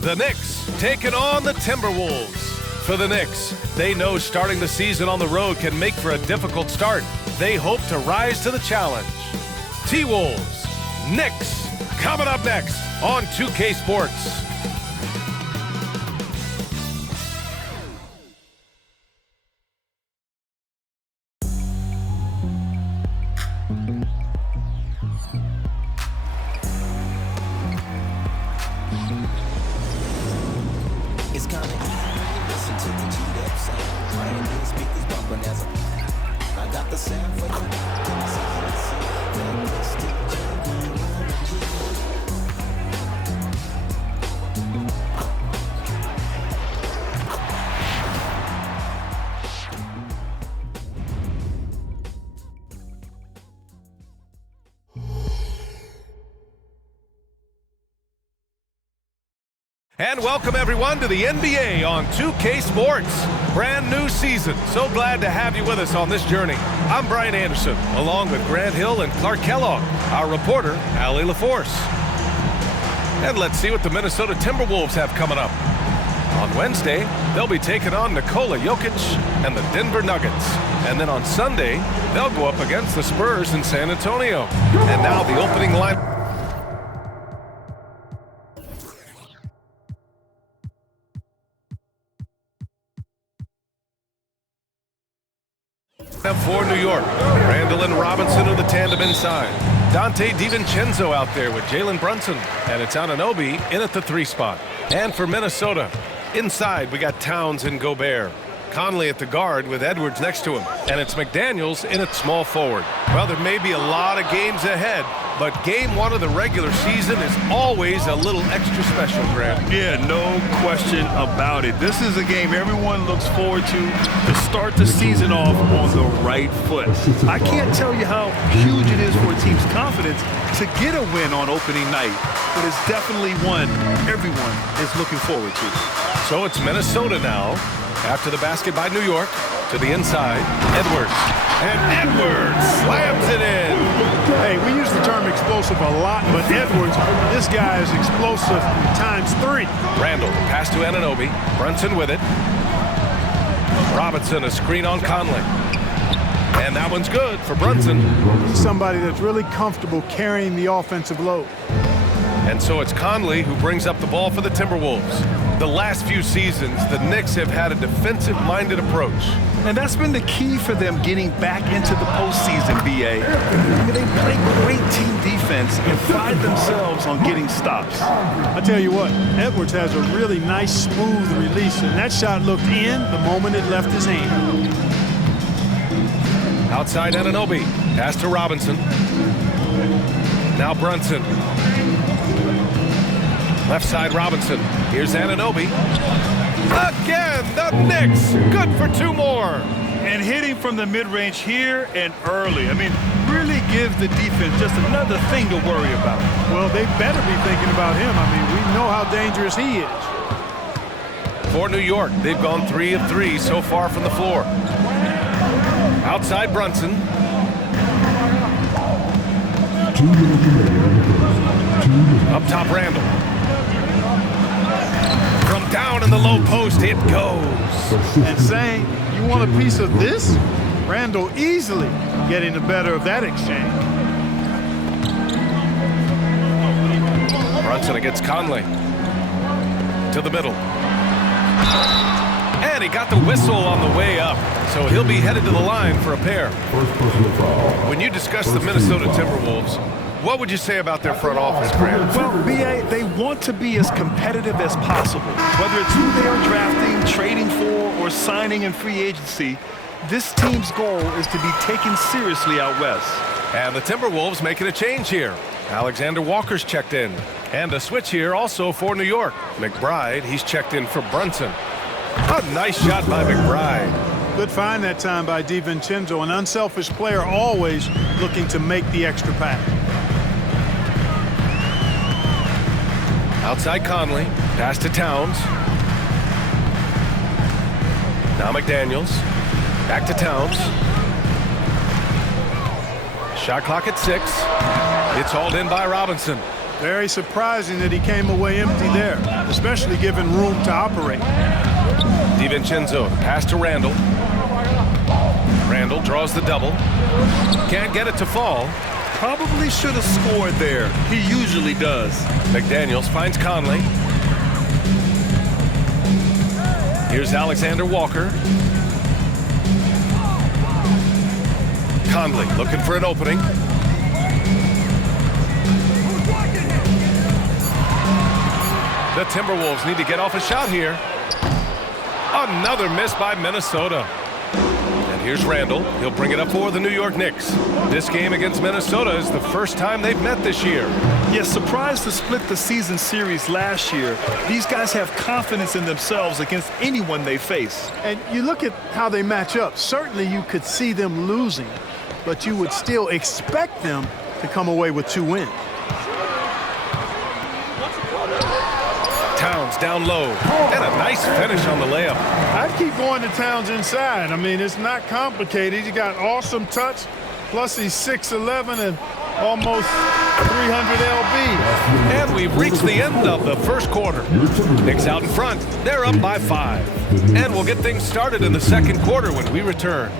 The Knicks taking on the Timberwolves. For the Knicks, they know starting the season on the road can make for a difficult start. They hope to rise to the challenge. T-Wolves, Knicks, coming up next on 2K Sports. And welcome everyone to the NBA on 2K Sports. Brand new season. So glad to have you with us on this journey. I'm Brian Anderson, along with Grant Hill and Clark Kellogg, our reporter, Allie LaForce. And let's see what the Minnesota Timberwolves have coming up. On Wednesday, they'll be taking on Nikola Jokic and the Denver Nuggets. And then on Sunday, they'll go up against the Spurs in San Antonio. And now the opening line. For New York, Randall and Robinson are the tandem inside. Dante DiVincenzo out there with Jalen Brunson, and it's Anunoby in at the 3 spot. And for Minnesota, inside we got Towns and Gobert. Conley at the guard with Edwards next to him, and it's McDaniels in at small forward. Well, there may be a lot of games ahead, but game 1 of the regular season is always a little extra special, Grant. Yeah, no question about it. This is a game everyone looks forward to start the season off on the right foot. I can't tell you how huge it is for a team's confidence to get a win on opening night, but it's definitely one everyone is looking forward to. So it's Minnesota now. After the basket by New York, to the inside, Edwards. And Edwards slams it in. Hey, we use the term explosive a lot, but Edwards, this guy is explosive times 3. Randall, pass to Anunoby. Brunson with it. Robinson, a screen on Conley. And that one's good for Brunson. He's somebody that's really comfortable carrying the offensive load. And so it's Conley who brings up the ball for the Timberwolves. The last few seasons, the Knicks have had a defensive-minded approach. And that's been the key for them getting back into the postseason, B.A. They play great team defense and pride themselves on getting stops. I tell you what, Edwards has a really nice, smooth release, and that shot looked in the moment it left his hand. Outside Anunoby, pass to Robinson. Now Brunson. Left side Robinson. Here's Anunoby. Again, the Knicks. Good for 2 more. And hitting from the mid-range here and early. I mean, really gives the defense just another thing to worry about. Well, they better be thinking about him. I mean, we know how dangerous he is. For New York, they've gone 3 of 3 so far from the floor. Outside Brunson. Up top Randall. From down in the low post, it goes. And saying, you want a piece of this? Randall easily getting the better of that exchange. Brunson against Conley. To the middle. And he got the whistle on the way up, so he'll be headed to the line for a pair. When you discuss the Minnesota Timberwolves, what would you say about their front office, Grant? Well, B.A., they want to be as competitive as possible. Whether it's who they are drafting, trading for, or signing in free agency, this team's goal is to be taken seriously out west. And the Timberwolves making a change here. Alexander Walker's checked in. And a switch here also for New York. McBride, he's checked in for Brunson. A nice shot by McBride. Good find that time by DiVincenzo, an unselfish player always looking to make the extra pass. Outside Conley, pass to Towns. Now McDaniels, back to Towns. Shot clock at 6. It's hauled in by Robinson. Very surprising that he came away empty there. The especially given room to operate. DiVincenzo, pass to Randall. Randall draws the double. Can't get it to fall. Probably should have scored there. He usually does. McDaniels finds Conley. Here's Alexander Walker. Conley looking for an opening. The Timberwolves need to get off a shot here. Another miss by Minnesota. And here's Randall. He'll bring it up for the New York Knicks. This game against Minnesota is the first time they've met this year. Yes, surprised to split the season series last year. These guys have confidence in themselves against anyone they face. And you look at how they match up. Certainly you could see them losing, but you would still expect them to come away with 2 wins. Towns down low, and a nice finish on the layup. I'd keep going to Towns inside. I mean, it's not complicated. He got awesome touch, plus he's 6'11" and almost 300 lb. And we've reached the end of the first quarter. Knicks out in front. They're up by 5. And we'll get things started in the second quarter when we return.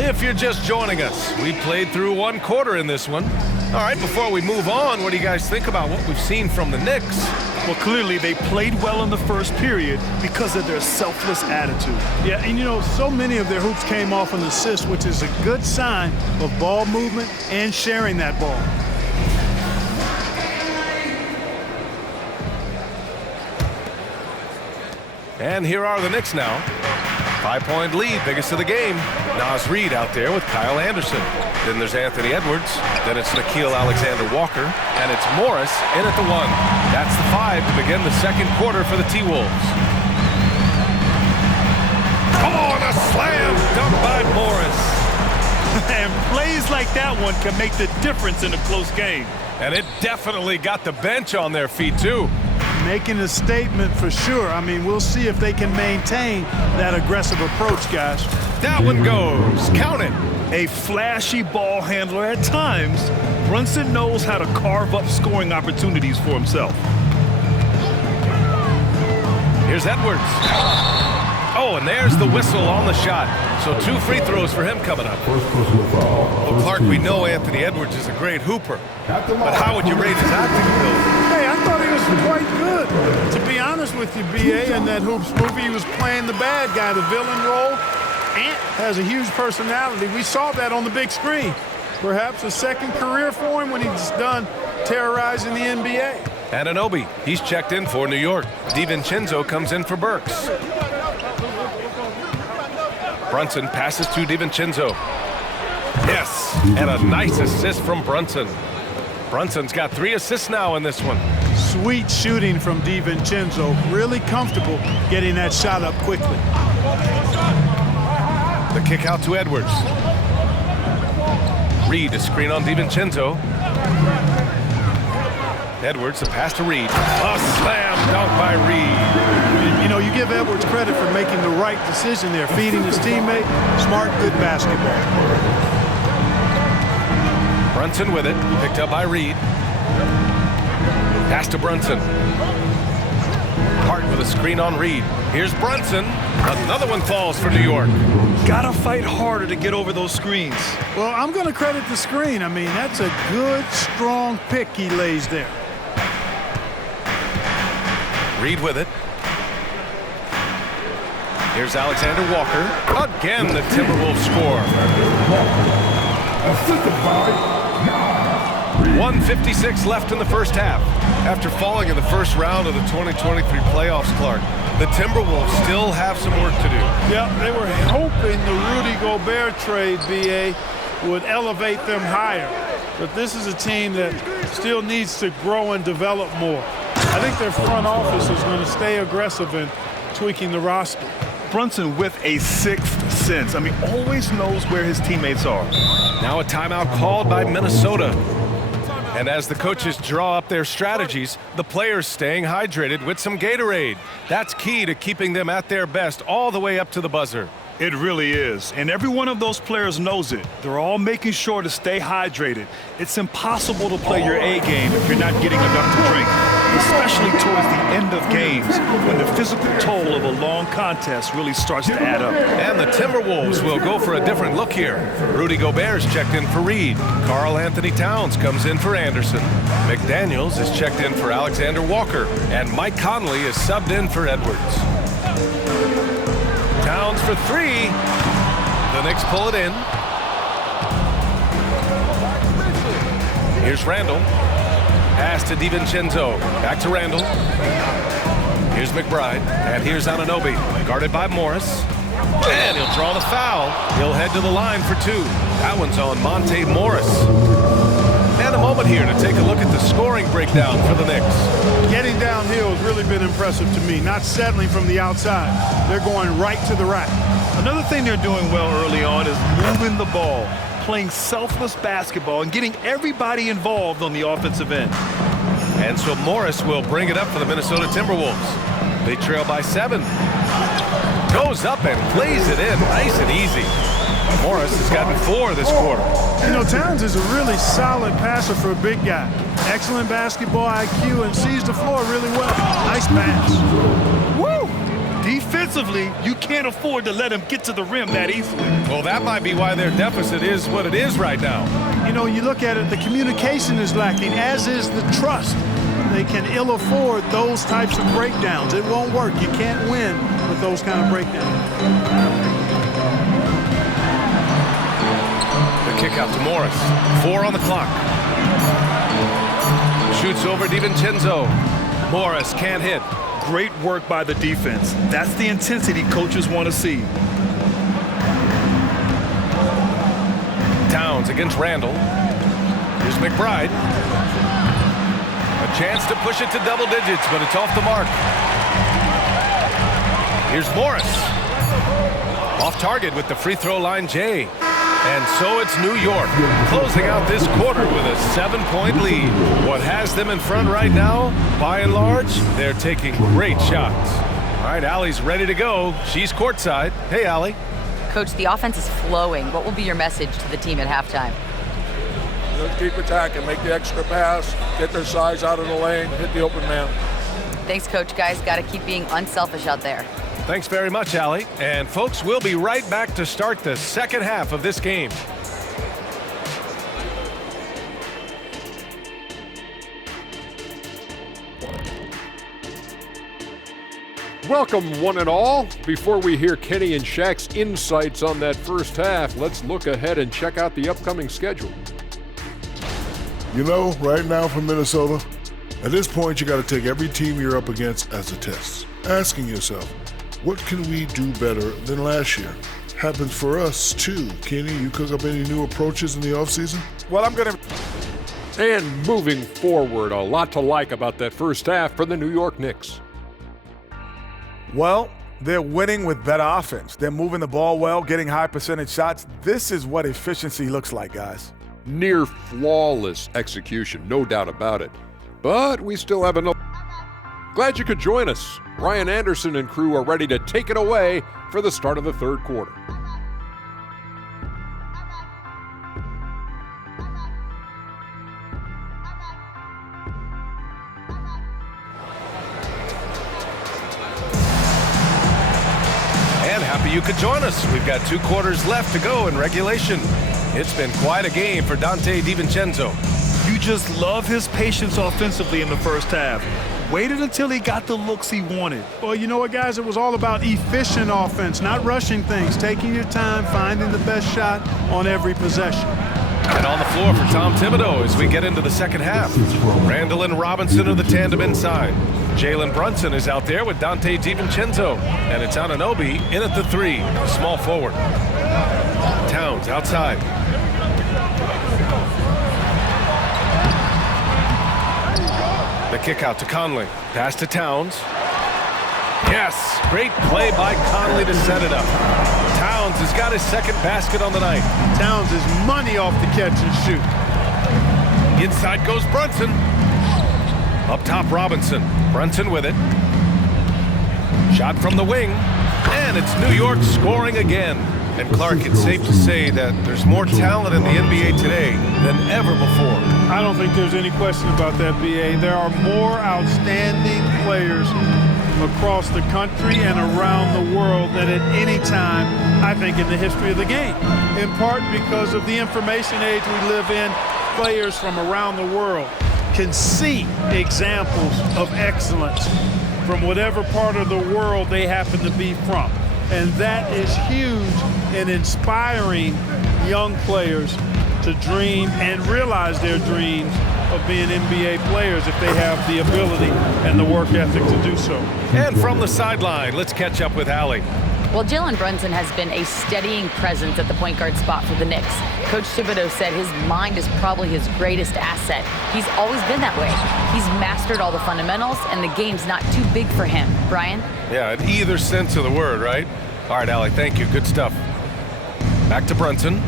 If you're just joining us, we played through 1 quarter in this one. All right, before we move on, what do you guys think about what we've seen from the Knicks? Well, clearly they played well in the first period because of their selfless attitude. Yeah, and you know, so many of their hoops came off an assist, which is a good sign of ball movement and sharing that ball. And here are the Knicks now. 5-point lead, biggest of the game. Naz Reid out there with Kyle Anderson. Then there's Anthony Edwards. Then it's Nickeil Alexander-Walker. And it's Morris in at the 1. That's the 5 to begin the second quarter for the T-Wolves. Oh, and a slam dunk by Morris. And plays like that one can make the difference in a close game. And it definitely got the bench on their feet, too. Making a statement for sure. I mean, we'll see if they can maintain that aggressive approach, guys. That one goes. Count it. A flashy ball handler at times, Brunson knows how to carve up scoring opportunities for himself. Here's Edwards. Oh, and there's the whistle on the shot. So 2 free throws for him coming up. Well, Clark, we know Anthony Edwards is a great hooper, but how would you rate his acting ability? Hey, I thought he was quite good. To be honest with you, B.A., in that Hoops movie, he was playing the bad guy, the villain role. Ant has a huge personality. We saw that on the big screen. Perhaps a second career for him when he's done terrorizing the NBA. Anunoby, he's checked in for New York. DiVincenzo comes in for Burks. Brunson passes to DiVincenzo. Yes, and a nice assist from Brunson. Brunson's got 3 assists now in this one. Sweet shooting from DiVincenzo. Really comfortable getting that shot up quickly. The kick out to Edwards. Reid, a screen on DiVincenzo. Edwards, a pass to Reid. A slam dunk by Reid. You know, you give Edwards credit for making the right decision there, feeding his teammate. Smart, good basketball. Brunson with it, picked up by Reid. Pass to Brunson. Hart with a screen on Reid. Here's Brunson. Another one falls for New York. Gotta fight harder to get over those screens. Well, I'm going to credit the screen. I mean, that's a good, strong pick he lays there. Reid with it. Here's Alexander Walker. Again, the Timberwolves score. 1:56 left in the first half. After falling in the first round of the 2023 playoffs, Clark, the Timberwolves still have some work to do. Yeah, they were hoping the Rudy Gobert trade, B.A., would elevate them higher. But this is a team that still needs to grow and develop more. I think their front office is going to stay aggressive in tweaking the roster. Brunson with a sixth sense. I mean, always knows where his teammates are. Now a timeout called by Minnesota. And as the coaches draw up their strategies, the players staying hydrated with some Gatorade. That's key to keeping them at their best all the way up to the buzzer. It really is. And every one of those players knows it. They're all making sure to stay hydrated. It's impossible to play your A game if you're not getting enough to drink, especially towards the end of games when the physical toll of a long contest really starts to add up. And the Timberwolves will go for a different look here. Rudy Gobert's checked in for Reed. Karl Anthony Towns comes in for Anderson. McDaniels is checked in for Alexander Walker. And Mike Conley is subbed in for Edwards. Towns for three. The Knicks pull it in. Here's Randall. Pass to DiVincenzo. Back to Randall. Here's McBride. And here's Anunoby. Guarded by Morris. And he'll draw the foul. He'll head to the line for two. That one's on Monte Morris. And a moment here to take a look at the scoring breakdown for the Knicks. Getting downhill has really been impressive to me, not settling from the outside. They're going right to the rack. Another thing they're doing well early on is moving the ball, playing selfless basketball, and getting everybody involved on the offensive end. And so Morris will bring it up for the Minnesota Timberwolves. They trail by 7. Goes up and plays it in nice and easy. Morris has gotten 4 this quarter. You know, Towns is a really solid passer for a big guy. Excellent basketball IQ and sees the floor really well. Nice pass. Woo! Defensively, you can't afford to let him get to the rim that easily. Well, that might be why their deficit is what it is right now. You know, you look at it, the communication is lacking, as is the trust. They can ill afford those types of breakdowns. It won't work. You can't win with those kind of breakdowns. Kick out to Morris. 4 on the clock. Shoots over DiVincenzo. Morris can't hit. Great work by the defense. That's the intensity coaches want to see. Towns against Randall. Here's McBride. A chance to push it to double digits, but it's off the mark. Here's Morris. Off target with the free throw line, Jay. And so it's New York, closing out this quarter with a 7-point lead. What has them in front right now, by and large, they're taking great shots. All right, Allie's ready to go. She's courtside. Hey, Allie. Coach, the offense is flowing. What will be your message to the team at halftime? Let's keep attacking, make the extra pass, get their size out of the lane, hit the open man. Thanks, Coach. Guys, got to keep being unselfish out there. Thanks very much, Allie. And folks, we'll be right back to start the second half of this game. Welcome, one and all. Before we hear Kenny and Shaq's insights on that first half, let's look ahead and check out the upcoming schedule. You know, right now for Minnesota, at this point you got to take every team you're up against as a test. Asking yourself, what can we do better than last year? Happens for us too. Kenny, you cook up any new approaches in the offseason? Well, I'm going to... And moving forward, a lot to like about that first half for the New York Knicks. Well, they're winning with better offense. They're moving the ball well, getting high percentage shots. This is what efficiency looks like, guys. Near flawless execution, no doubt about it. But we still have enough. Glad you could join us. Ryan Anderson and crew are ready to take it away for the start of the third quarter. And happy you could join us. We've got 2 quarters left to go in regulation. It's been quite a game for Donte DiVincenzo. You just love his patience offensively in the first half. Waited until he got the looks he wanted. Well, you know what, guys? It was all about efficient offense, not rushing things, taking your time, finding the best shot on every possession. And on the floor for Tom Thibodeau as we get into the second half. Randall and Robinson are the tandem inside. Jalen Brunson is out there with Donte DiVincenzo. And it's Anunoby in at the 3, small forward. Towns outside. Kick out to Conley. Pass to Towns. Yes, great play by Conley to set it up. Towns has got his second basket on the night. Towns is money off the catch and shoot. Inside goes Brunson. Up top, Robinson. Brunson with it. Shot from the wing. And it's New York scoring again. And Clark, it's safe to say that there's more talent in the NBA today than ever before. I don't think there's any question about that, B.A. There are more outstanding players across the country and around the world than at any time, I think, in the history of the game. In part because of the information age we live in, players from around the world can see examples of excellence from whatever part of the world they happen to be from. And that is huge in inspiring young players to dream and realize their dreams of being NBA players if they have the ability and the work ethic to do so. And from the sideline, let's catch up with Allie. Well, Jalen Brunson has been a steadying presence at the point guard spot for the Knicks. Coach Thibodeau said his mind is probably his greatest asset. He's always been that way. He's mastered all the fundamentals, and the game's not too big for him. Brian? Yeah, in either sense of the word, right? All right, Allie, thank you. Good stuff. Back to Brunson.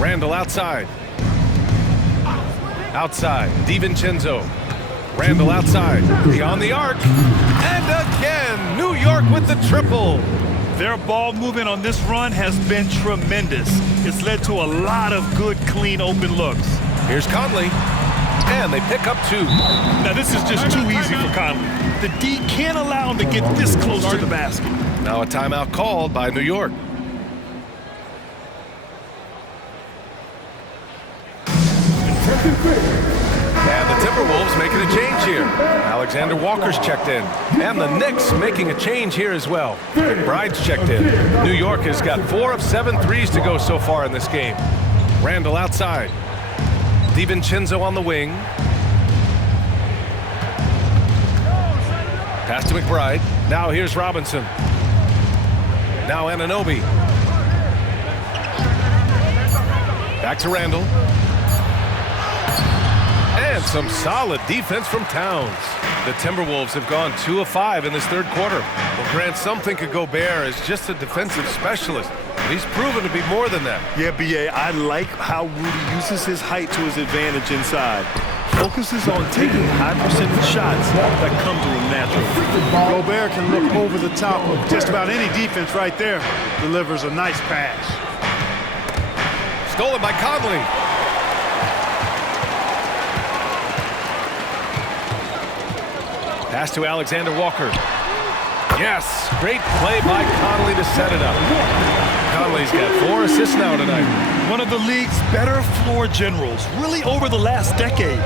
Randall outside. Outside, DiVincenzo. Randall outside, beyond the arc. And again, New York with the triple. Their ball movement on this run has been tremendous. It's led to a lot of good, clean, open looks. Here's Conley. And they pick up two. Now, this is just too easy for Conley. The D can't allow him to get this close to the basket. Now a timeout called by New York. And the Timberwolves making a change here. Alexander Walker's checked in. And the Knicks making a change here as well. McBride's checked in. New York has got 4 of 7 threes to go so far in this game. Randall outside. DiVincenzo on the wing. Pass to McBride. Now here's Robinson. Now Anunoby. Back to Randall. And some solid defense from Towns. The Timberwolves have gone 2 of 5 in this third quarter. Well, Grant, some think of Gobert as just a defensive specialist, but he's proven to be more than that. Yeah, B.A., I like how Rudy uses his height to his advantage inside. Focuses on taking high percentage shots that come to him naturally. Gobert can look over the top of just about any defense right there. Delivers a nice pass. Stolen by Conley. Pass to Alexander Walker. Yes, great play by Conley to set it up. Conley's got 4 assists now tonight. One of the league's better floor generals, really over the last decade.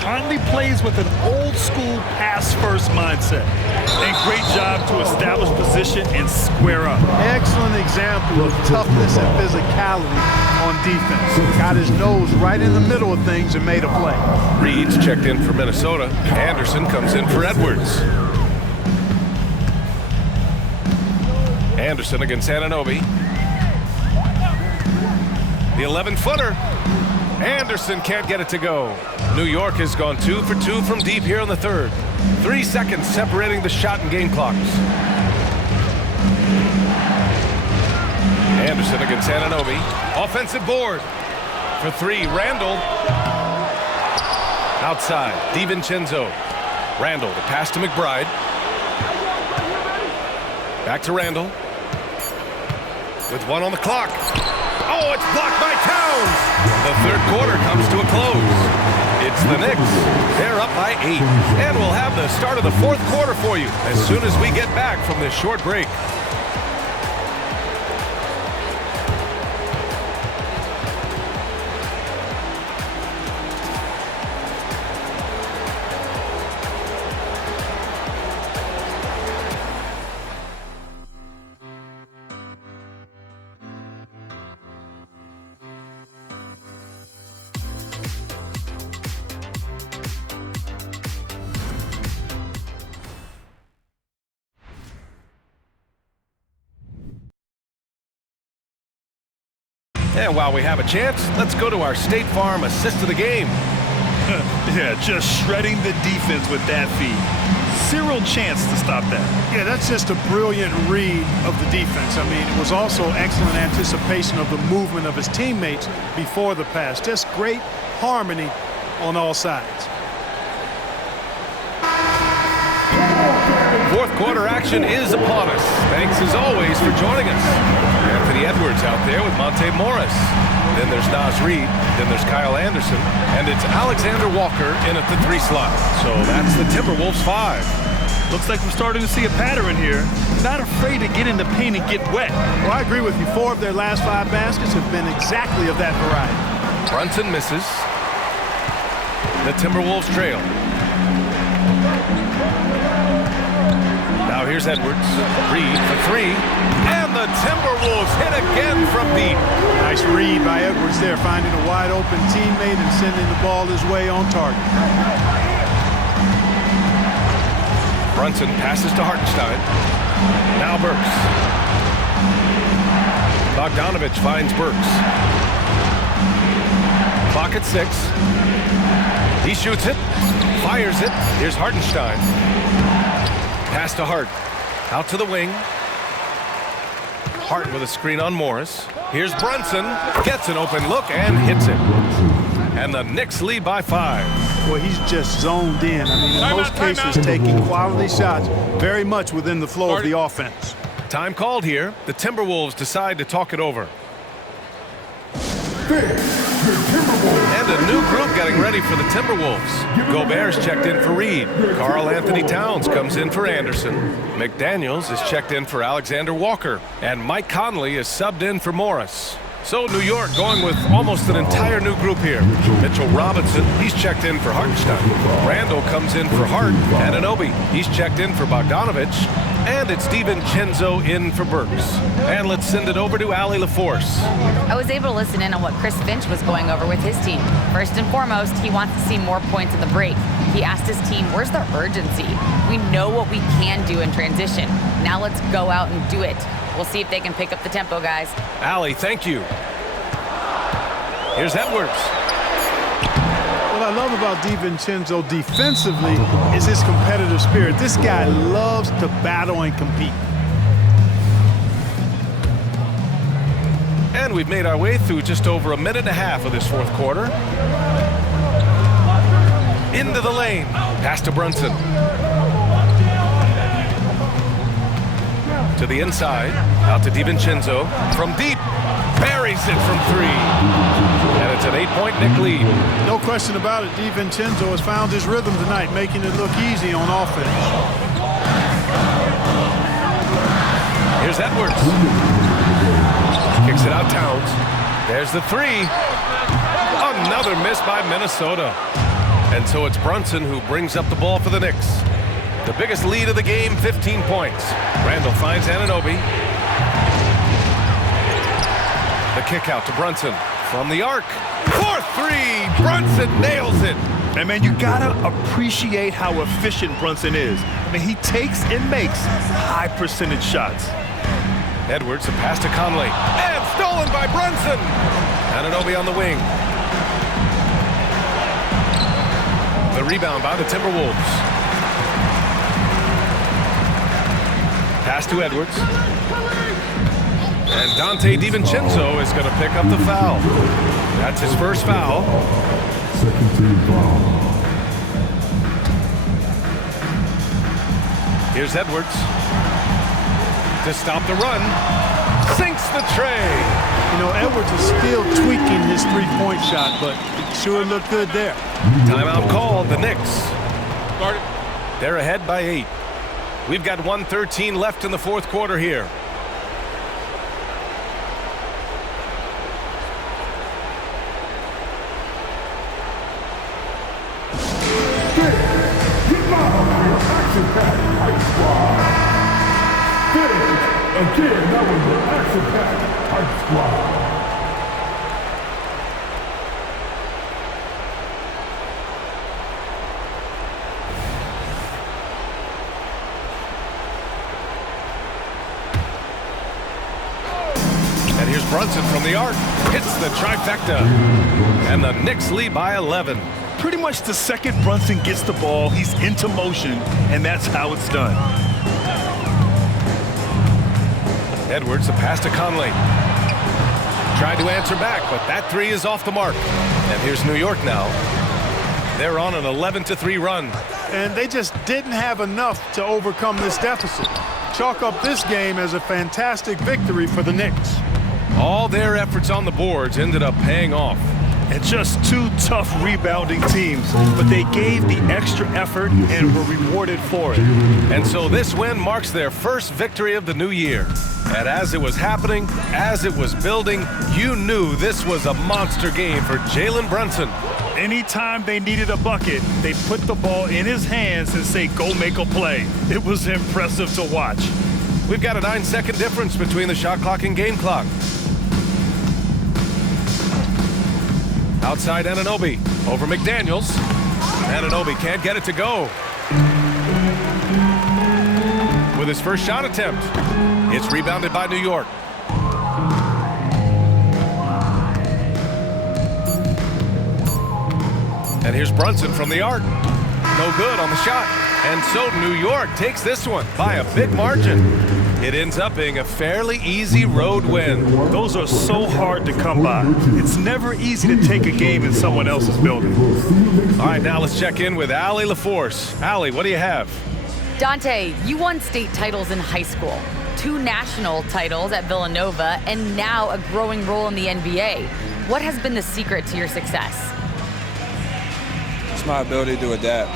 Conley plays with an old-school pass-first mindset. And great job to establish position and square up. Excellent example of toughness and physicality on defense. Got his nose right in the middle of things and made a play. Reed's checked in for Minnesota. Anderson comes in for Edwards. Anderson against Anunoby. The 11-footer. Anderson can't get it to go. New York has gone 2 for 2 from deep here in the third. 3 seconds separating the shot and game clocks. Anderson against Anunoby. Offensive board. For 3, Randall. Outside, DiVincenzo. Randall, the pass to McBride. Back to Randall. With 1 on the clock. Oh, it's blocked by Towns. The third quarter comes to a close. It's the Knicks. They're up by 8. And we'll have the start of the fourth quarter for you as soon as we get back from this short break. And while we have a chance, let's go to our State Farm assist of the game. Yeah, just shredding the defense with that feed. Zero chance to stop that. Yeah, that's just a brilliant read of the defense. I mean, it was also excellent anticipation of the movement of his teammates before the pass. Just great harmony on all sides. Fourth quarter action is upon us. Thanks as always for joining us. Anthony Edwards out there with Monte Morris. Then there's Naz Reid. Then there's Kyle Anderson. And it's Alexander Walker in at the 3 slot. So that's the Timberwolves 5. Looks like we're starting to see a pattern here. Not afraid to get in the paint and get wet. Well, I agree with you. 4 of their last 5 baskets have been exactly of that variety. Brunson misses. The Timberwolves trail. Now here's Edwards. Reid for 3. And the Timberwolves hit again from deep. Nice read by Edwards there, finding a wide open teammate and sending the ball his way on target. Brunson passes to Hartenstein. Now Burks. Bogdanovich finds Burks. Clock at 6. He shoots it. Fires it. Here's Hartenstein. Pass to Hart. Out to the wing. Hart with a screen on Morris. Here's Brunson. Gets an open look and hits it. And the Knicks lead by 5. Well, he's just zoned in. I mean, in most cases, taking quality shots very much within the flow of the offense. Time called here. The Timberwolves decide to talk it over. And a new group getting ready for the Timberwolves. Gobert's checked in for Reid. Karl Anthony Towns comes in for Anderson. McDaniels is checked in for Alexander Walker. And Mike Conley is subbed in for Morris. So New York going with almost an entire new group here. Mitchell Robinson, he's checked in for Hartenstein. Randall comes in for Hart. Anunoby, he's checked in for Bogdanovich. And it's DiVincenzo in for Burks. And let's send it over to Allie LaForce. I was able to listen in on what Chris Finch was going over with his team. First and foremost, he wants to see more points in the break. He asked his team, where's the urgency? We know what we can do in transition. Now let's go out and do it. We'll see if they can pick up the tempo, guys. Allie, thank you. Here's Edwards. What I love about DiVincenzo defensively is his competitive spirit. This guy loves to battle and compete. And we've made our way through just over a minute and a half of this fourth quarter. Into the lane. Pass to Brunson. To the inside. Out to DiVincenzo. From deep. Buries it from 3. And it's an 8-point Knick lead. No question about it. DiVincenzo has found his rhythm tonight, making it look easy on offense. Here's Edwards. Kicks it out Towns. There's the 3. Another miss by Minnesota. And so it's Brunson who brings up the ball for the Knicks. The biggest lead of the game, 15 points. Randall finds Anunoby. The kick out to Brunson from the arc. 4-3. Brunson nails it. And man, you gotta appreciate how efficient Brunson is. I mean, he takes and makes high percentage shots. Edwards, a pass to Conley. And stolen by Brunson. Anunoby on the wing. The rebound by the Timberwolves. Pass to Edwards. And Dante DiVincenzo is going to pick up the foul. That's his first foul. Second team foul. Here's Edwards. To stop the run. Sinks the tray. You know, Edwards is still tweaking his three-point shot, but it sure looked good there. Timeout called. The Knicks. They're ahead by 8. We've got 1:13 left in the fourth quarter here. Again, that was the action-packed Hype Squad. And here's Brunson from the arc. Hits the trifecta. And the Knicks lead by 11. Pretty much the second Brunson gets the ball, he's into motion, and that's how it's done. Edwards, the pass to Conley. Tried to answer back, but that three is off the mark. And here's New York now. They're on an 11-3 run. And they just didn't have enough to overcome this deficit. Chalk up this game as a fantastic victory for the Knicks. All their efforts on the boards ended up paying off. And just two tough rebounding teams, but they gave the extra effort and were rewarded for it. And so this win marks their first victory of the new year. And as it was happening, as it was building, you knew this was a monster game for Jalen Brunson. Anytime they needed a bucket, they put the ball in his hands and say, go make a play. It was impressive to watch. We've got a 9-second difference between the shot clock and game clock. Outside Anunoby, over McDaniels. Anunoby can't get it to go. With his first shot attempt, it's rebounded by New York. And here's Brunson from the arc. No good on the shot. And so New York takes this one by a big margin. It ends up being a fairly easy road win. Those are so hard to come by. It's never easy to take a game in someone else's building. All right, now let's check in with Allie LaForce. Allie, what do you have? Dante, you won state titles in high school, 2 national titles at Villanova, and now a growing role in the NBA. What has been the secret to your success? It's my ability to adapt.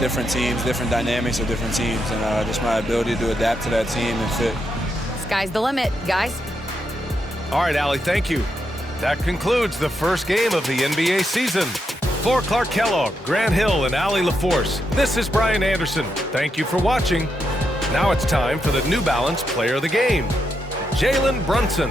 Different teams, different dynamics of different teams, and just my ability to adapt to that team and fit. Sky's the limit, guys. All right, Allie, thank you. That concludes the first game of the NBA season. For Clark Kellogg, Grant Hill, and Allie LaForce, this is Brian Anderson. Thank you for watching. Now it's time for the New Balance Player of the Game, Jalen Brunson.